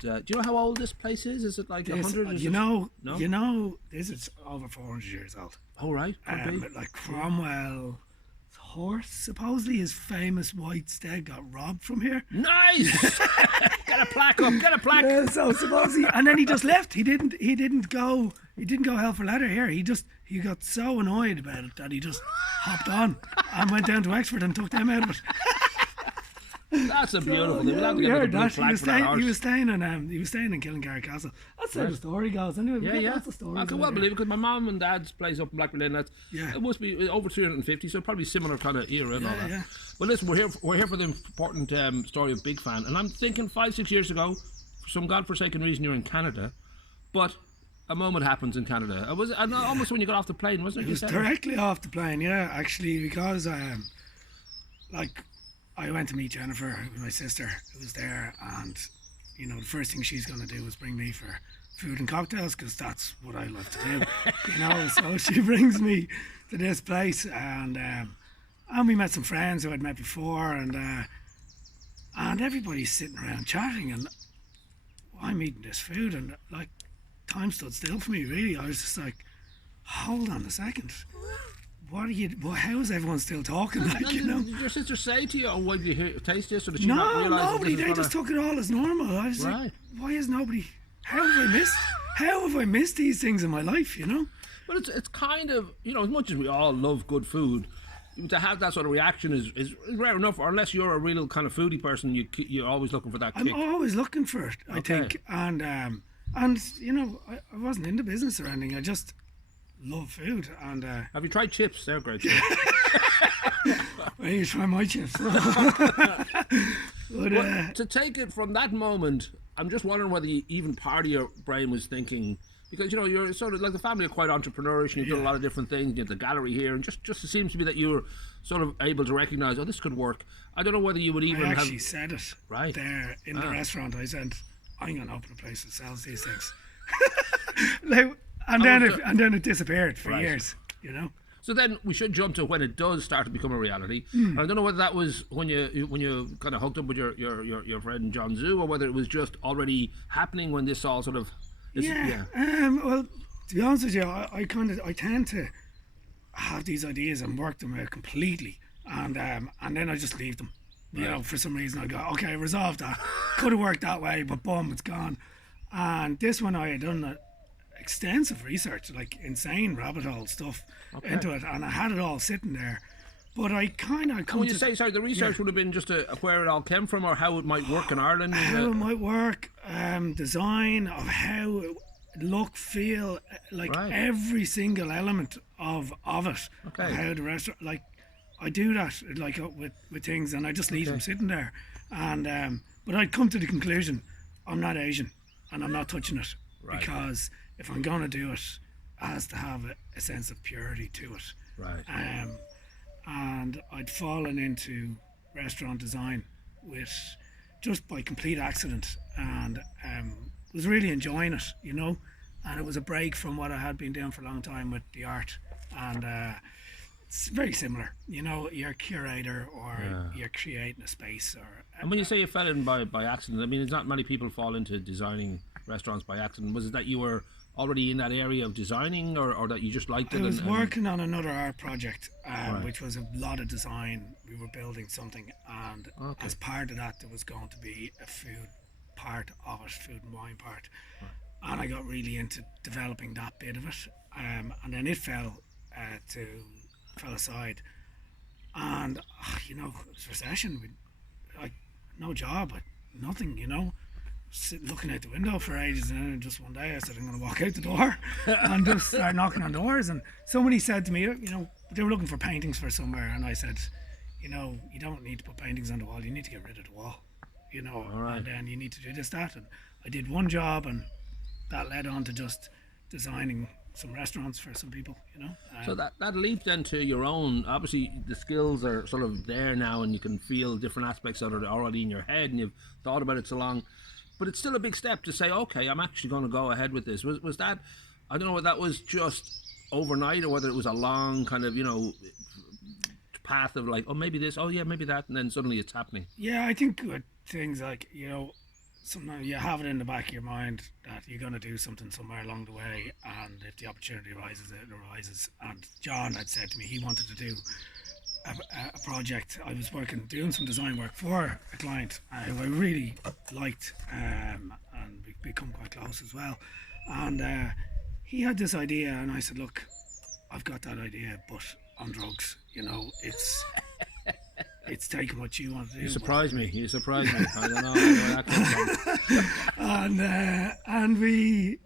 Do you know how old this place is? Is it like 100? This is over 400 years old. Oh, right. Like Cromwell's horse, supposedly his famous white stag got robbed from here. Nice! Get a plaque up, get a plaque. Yeah, so supposedly, and then he just left. He didn't go hell for leather here. He got so annoyed about it that he just hopped on and went down to Wexford and took them out of it. That's a beautiful thing. Yeah, we heard that. He was staying in Killincarrig Castle. That's how the story goes. Anyway, that's the story. I can well believe it because my mum and dad's place up in Blackburn, it must be over 350, so probably similar kind of era and all that. Yeah. But listen, we're here for the important story of BIGFAN, and I'm thinking 5-6 years ago, for some godforsaken reason, you're in Canada, but a moment happens in Canada. It was almost when you got off the plane, wasn't it? It was directly off the plane, yeah, actually, because I went to meet Jennifer, my sister, who was there, and the first thing she's going to do is bring me for food and cocktails, because that's what I love to do. So she brings me to this place, and we met some friends who I'd met before, and everybody's sitting around chatting, and I'm eating this food, and like time stood still for me. Really, I was just like, hold on a second. How is everyone still talking? Did your sister say to you, "Oh, why did you taste this?" Or did she not realize? No, nobody. They just took it all as normal. I was like, why is nobody? How have I missed these things in my life? But it's kind of as much as we all love good food, to have that sort of reaction is rare enough. Or unless you're a real kind of foodie person, you're always looking for that kick. I'm always looking for it. I think, and I wasn't in the business or anything. I just love food. And have you tried chips? They're great. Well, you try my chips. But to take it from that moment, I'm just wondering whether even part of your brain was thinking, because you're sort of like the family are quite entrepreneurial, and you've done a lot of different things. You have the gallery here, and just it seems to be that you're sort of able to recognise, this could work. I don't know whether you would even I actually said it right there in the restaurant. I said, I'm going to open a place that sells these things. And then it disappeared for years, So then we should jump to when it does start to become a reality. I don't know whether that was when you kind of hooked up with your friend John Zoo, or whether it was just already happening when this all sort of. Well, to be honest with you, I tend to have these ideas and work them out completely, and then I just leave them. For some reason I go, okay, resolve that. Could have worked that way, but boom, it's gone. And this one I had done extensive research, like insane rabbit hole stuff into it, and I had it all sitting there. But I kind of when you say the research would have been just where it all came from, or how it might work in Ireland. How it might work, design of how it look, feel, like every single element of it. Okay. Of how the restaurant, like I do that like with things, and I just leave them sitting there. And but I'd come to the conclusion, I'm not Asian, and I'm not touching it because if I'm going to do it, it has to have a sense of purity to it. Right. And I'd fallen into restaurant design just by complete accident, and was really enjoying it, and it was a break from what I had been doing for a long time with the art, and it's very similar, you're a curator or you're creating a space. And when you say you fell in by accident, I mean, there's not many people fall into designing restaurants by accident. Was it that you were already in that area of designing, or that you just liked it? I was working on another art project, which was a lot of design. We were building something, and as part of that there was going to be a food part of it, food and wine part, and I got really into developing that bit of it, and then it fell aside, and it was recession, no job, nothing, sitting looking out the window for ages, and then just one day I said, I'm going to walk out the door and just start knocking on doors. And somebody said to me, they were looking for paintings for somewhere, and I said, you don't need to put paintings on the wall, you need to get rid of the wall, and then you need to do this, that. And I did one job, and that led on to just designing some restaurants for some people, So that leads then to your own, obviously the skills are sort of there now, and you can feel different aspects that are already in your head, and you've thought about it so long. But it's still a big step to say, okay, I'm actually going to go ahead with this. Was that, I don't know whether that was just overnight, or whether it was a long kind of, path of like, oh, maybe this, oh yeah, maybe that, and then suddenly it's happening. Yeah, I think things like, sometimes you have it in the back of your mind that you're going to do something somewhere along the way, and if the opportunity arises, it arises. And John had said to me he wanted to do a project. I was doing some design work for a client who I really liked, and we've become quite close as well. And he had this idea, and I said, look, I've got that idea, but on drugs. You know, it's taking what you want to do. You surprised me. I don't know where that comes from. And we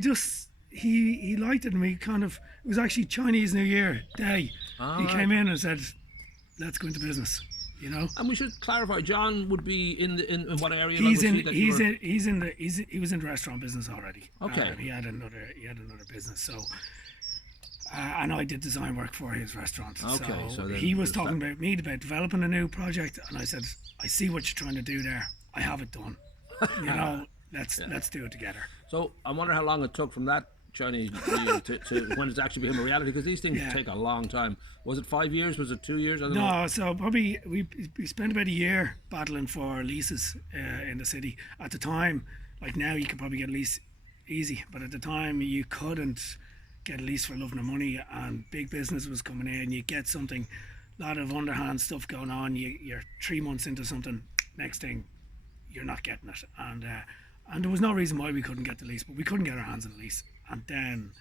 just he liked it, and we kind of, it was actually Chinese New Year day. He came in and said, let's go into business, you know. And we should clarify, John would be in what area? He was in the restaurant business already. Okay. He had another business, so and I did design work for his restaurant. Okay, so he was talking about me about developing a new project, and I said, I see what you're trying to do there. I have it done. You know, let's do it together. So I wonder how long it took from that Chinese New Year to when it's actually become a reality, because these things take a long time. Was it 5 years? Was it 2 years? I don't know. No, so probably we spent about a year battling for leases in the city. At the time, like now, you could probably get a lease easy, but at the time you couldn't get a lease for love nor money, and big business was coming in. You get something, a lot of underhand stuff going on. You're 3 months into something, next thing you're not getting it, and there was no reason why we couldn't get the lease, but we couldn't get our hands on the lease. And then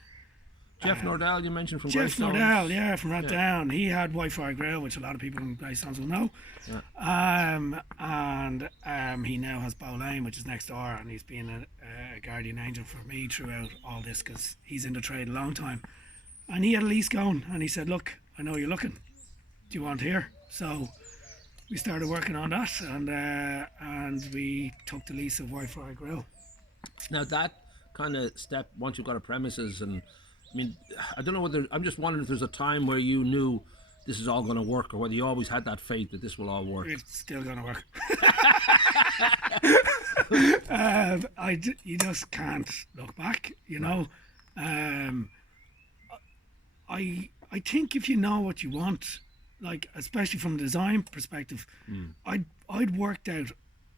Jeff Nordell, you mentioned from Jeff Greystones. Nordell, yeah, from Rathdown. He had Wi-Fi Grill, which a lot of people in Greystones will know. And he now has Bow Lane, which is next door, and he's been a guardian angel for me throughout all this, because he's in the trade a long time. And he had a lease going, and he said, look, I know you're looking. Do you want here? So we started working on that, and we took the lease of Wi-Fi Grill. Now that kind of step, once you've got a premises, and I mean, I don't know whether, I'm just wondering if there's a time where you knew this is all going to work, or whether you always had that faith that this will all work. It's still going to work. You just can't look back, you know. I think if you know what you want, like especially from a design perspective, I'd worked out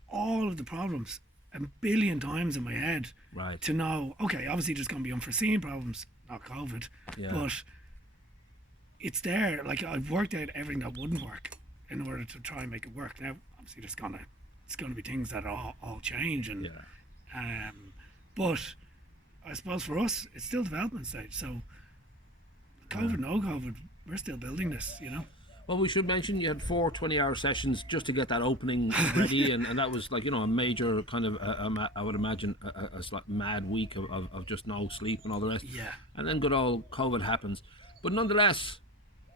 all of the problems a billion times in my head, right, to know, okay, obviously there's going to be unforeseen problems, not COVID, but it's there. Like, I've worked out everything that wouldn't work in order to try and make it work. Now, obviously, it's going to be things that all change, and but I suppose for us, it's still development stage. So, COVID, no COVID, we're still building this, you know. Well, we should mention you had 4 20-hour sessions just to get that opening ready, and that was like, you know, a major kind of, I would imagine, a mad week of just no sleep and all the rest. Yeah. And then good old COVID happens. But nonetheless,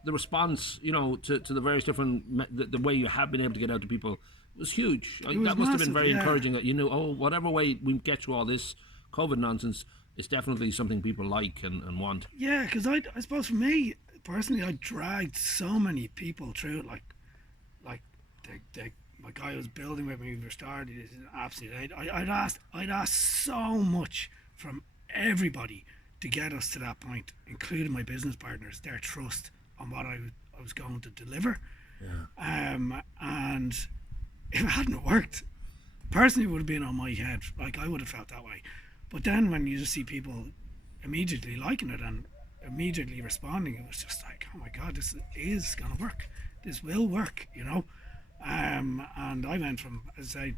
the response, you know, to the various different, the way you have been able to get out to people was huge. It was that must have been massive, very encouraging, that you knew, whatever way we get through all this COVID nonsense, it's definitely something people like and want. Yeah, because I suppose for me, personally, I dragged so many people through it, like my guy who was building with me when we started is an absolute. I'd asked so much from everybody to get us to that point, including my business partners, their trust on what I was going to deliver. And if it hadn't worked, personally, it would have been on my head. Like, I would have felt that way. But then when you just see people immediately liking it and immediately responding, it was just like, oh my God, this is gonna work. This will work, you know. And I went from, as I say,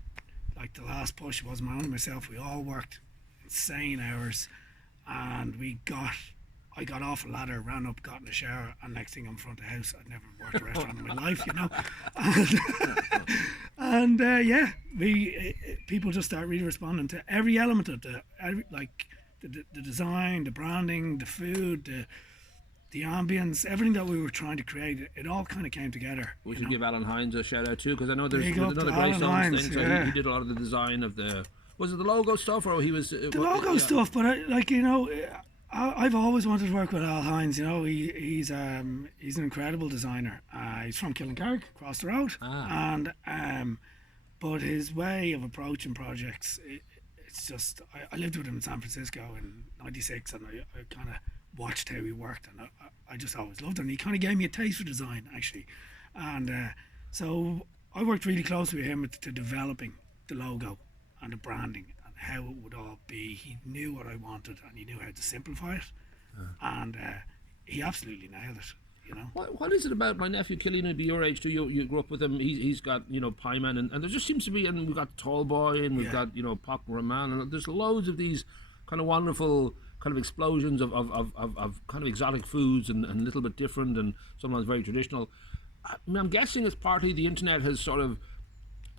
like the last push, it wasn't only myself. We all worked insane hours, and I got off a ladder, ran up, got in the shower, and next thing I'm front of the house. I'd never worked a restaurant in my life, you know. And people just start really responding to every element of the design, the branding, the food, the ambience, everything that we were trying to create. It all kind of came together. We should give Alan Hines a shout out too, because I know there's Big up another to Alan Greystones Hines, thing. So yeah. he did a lot of the design of the. Was it the logo stuff, or he was The logo stuff? But I've always wanted to work with Al Hines. You know, he's an incredible designer. He's from Killincarrig, across the road, and but his way of approaching projects, it's just. I lived with him in San Francisco in '96, and I kind of watched how he worked, and I just always loved him. He kind of gave me a taste for design, actually, and so I worked really closely with him to developing the logo, and the branding and how it would all be. He knew what I wanted, and he knew how to simplify it, and he absolutely nailed it. You know. What is it about my nephew Killian, who'd be your age too? You grew up with him. He's got, you know, Pie Man, and there just seems to be, and we've got Tall Boy, and we've got, you know, Pop Raman, and there's loads of these kind of wonderful kind of explosions of kind of exotic foods and a little bit different and sometimes very traditional. I mean, I'm guessing it's partly the internet has sort of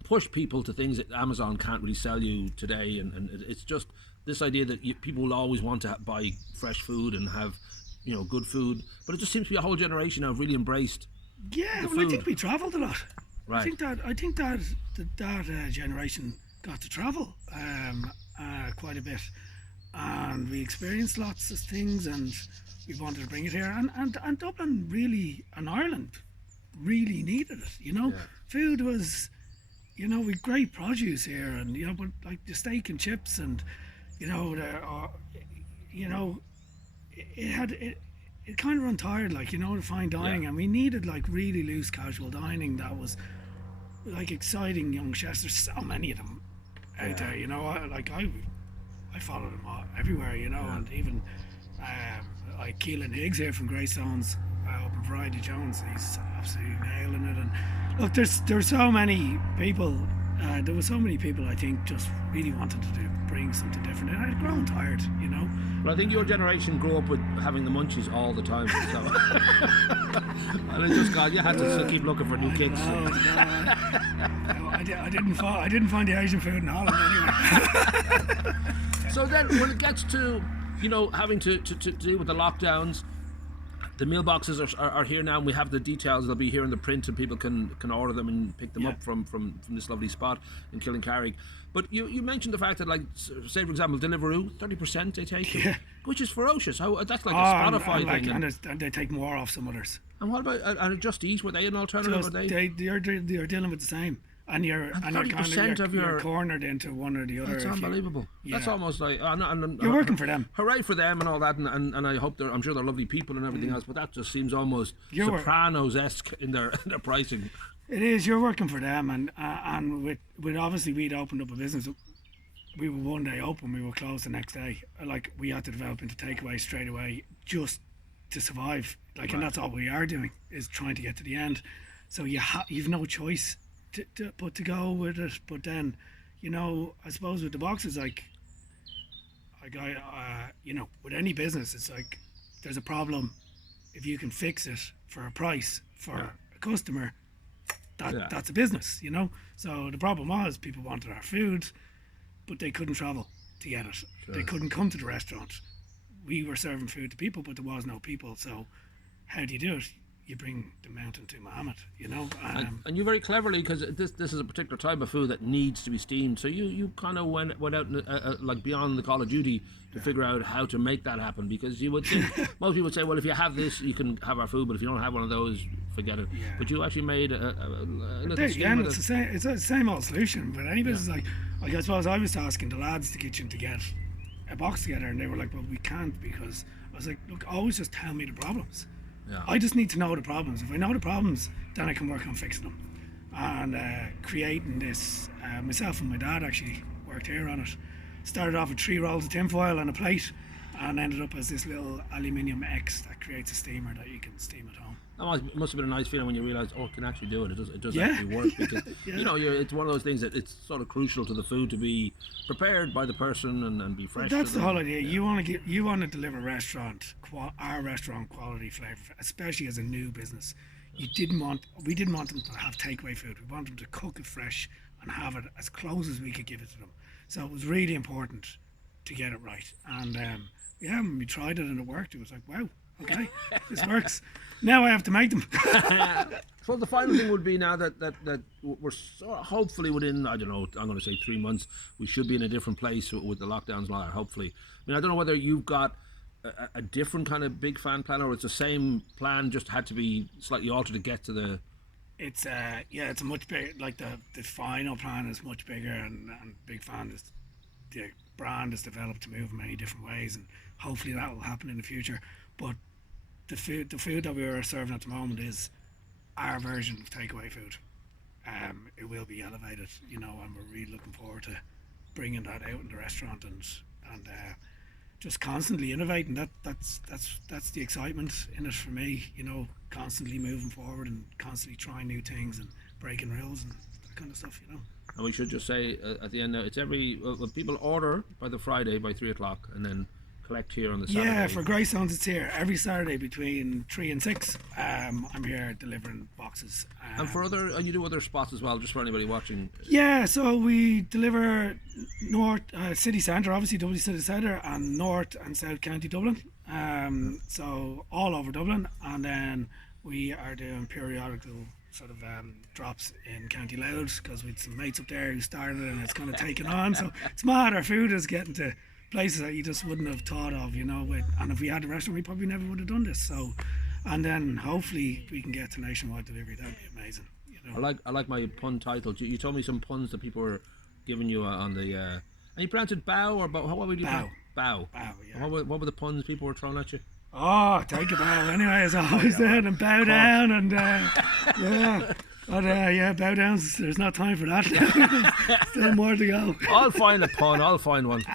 pushed people to things that Amazon can't really sell you today, and it's just this idea that people will always want to buy fresh food and have, you know, good food, but it just seems to be a whole generation now have really embraced. Yeah, the well, food. I think we travelled a lot. Right. I think that generation got to travel quite a bit, and we experienced lots of things, and we wanted to bring it here. And Dublin really, and Ireland really needed it. You know, food was, you know, we great produce here, and you know, but like the steak and chips, and you know, it kind of run tired, like, you know, the fine dining, and we needed like really loose casual dining that was like exciting young chefs. There's so many of them out there, you know. I follow them all, everywhere, you know, and even like Killincarrig here from Greystones, up in Variety Jones, he's absolutely nailing it. And look, there's so many people. There were so many people, I think, just really wanted to bring something different. And I'd grown tired, you know. Well, I think your generation grew up with having the munchies all the time, so and it just got, you had to still keep looking for new kids. I didn't find the Asian food in Holland anyway. So then, when it gets to, you know, having to deal with the lockdowns, the mailboxes are here now, and we have the details. They'll be here in the print, and people can order them and pick them up from this lovely spot in Killincarrig. But you mentioned the fact that, like, say for example, Deliveroo, 30% they take, which is ferocious. That's like a Spotify thing. And they take more off some others. And what about and Just Eat? Were they an alternative? They're dealing with the same. And you're cornered into one or the other. That's unbelievable. That's almost like you're working for them. Hooray for them and all that, and I hope I'm sure they're lovely people and everything else. But that just seems almost Sopranos-esque in their pricing. It is. You're working for them, and with obviously we'd opened up a business. We were one day open, we were closed the next day. Like, we had to develop into takeaway straight away just to survive. Like, and that's all we are doing, is trying to get to the end. So you've no choice but to go with it. But then, you know, I suppose with the boxes, like you know, with any business, it's like there's a problem. If you can fix it for a price for a customer, that's a business, you know. So the problem was people wanted our food, but they couldn't travel to get it. Sure. They couldn't come to the restaurant. We were serving food to people, but there was no people. So how do you do it? You bring the mountain to Muhammad, you know. And you very cleverly, because this is a particular type of food that needs to be steamed, so you kind of went out like beyond the Call of Duty to figure out how to make that happen. Because you would think most people would say, well, if you have this, you can have our food, but if you don't have one of those, forget it. Yeah. But you actually made a little steam with it. It's the same old solution. But any business, like I suppose I was asking the lads in the kitchen to get a box together, and they were like, well, we can't, because I was like, look, always just tell me the problems. Yeah. I just need to know the problems. If I know the problems, then I can work on fixing them. And creating this, myself and my dad actually worked here on it. Started off with 3 rolls of tinfoil and a plate, and ended up as this little aluminium X that creates a steamer that you can steam at home. That must have been a nice feeling when you realise, oh, it can actually do it. It does actually work. Because, you know, it's one of those things that it's sort of crucial to the food to be prepared by the person and be fresh. That's the whole idea. Yeah. You want to deliver our restaurant quality flavour, especially as a new business. We didn't want them to have takeaway food. We wanted them to cook it fresh and have it as close as we could give it to them. So it was really important to get it right. And when we tried it and it worked, it was like, wow, okay, this works. Now I have to make them. So the final thing would be, now that we're hopefully within, I don't know, I'm going to say 3 months, we should be in a different place with the lockdowns and all that, hopefully. I mean, I don't know whether you've got a different kind of BIGFAN plan, or it's the same plan, just had to be slightly altered to get to the... It's it's a much bigger, like the final plan is much bigger, and BIGFAN is, the brand is developed to move in many different ways, and hopefully that will happen in the future. But the food that we are serving at the moment is our version of takeaway food. It will be elevated, you know, and we're really looking forward to bringing that out in the restaurant and just constantly innovating. That's the excitement in it for me. You know, constantly moving forward and constantly trying new things and breaking rules and that kind of stuff. You know. And we should just say at the end now, it's when people order by the Friday by 3 o'clock and then collect here on the Saturday. Yeah, for Greystones it's here every Saturday between 3 and 6. I'm here delivering boxes. And for you do other spots as well, just for anybody watching. Yeah, so we deliver North City Centre, obviously Dublin City Centre, and North and South County Dublin. So all over Dublin, and then we are doing periodical sort of drops in County Louth because we had some mates up there who started it and it's kind of taken on. So it's mad, our food is getting to places that you just wouldn't have thought of, you know. And if we had a restaurant, we probably never would have done this. So, and then hopefully we can get to nationwide delivery. That'd be amazing. You know. I like my pun title. You told me some puns that people were giving you on the. And you pronounced it bow or bow? What would you bow? Bow. Bow. Yeah. What were the puns people were throwing at you? Oh, take a bow. Anyway, as always, then and bow down and yeah. But yeah, bow downs. There's not time for that. Still more to go. I'll find a pun. I'll find one.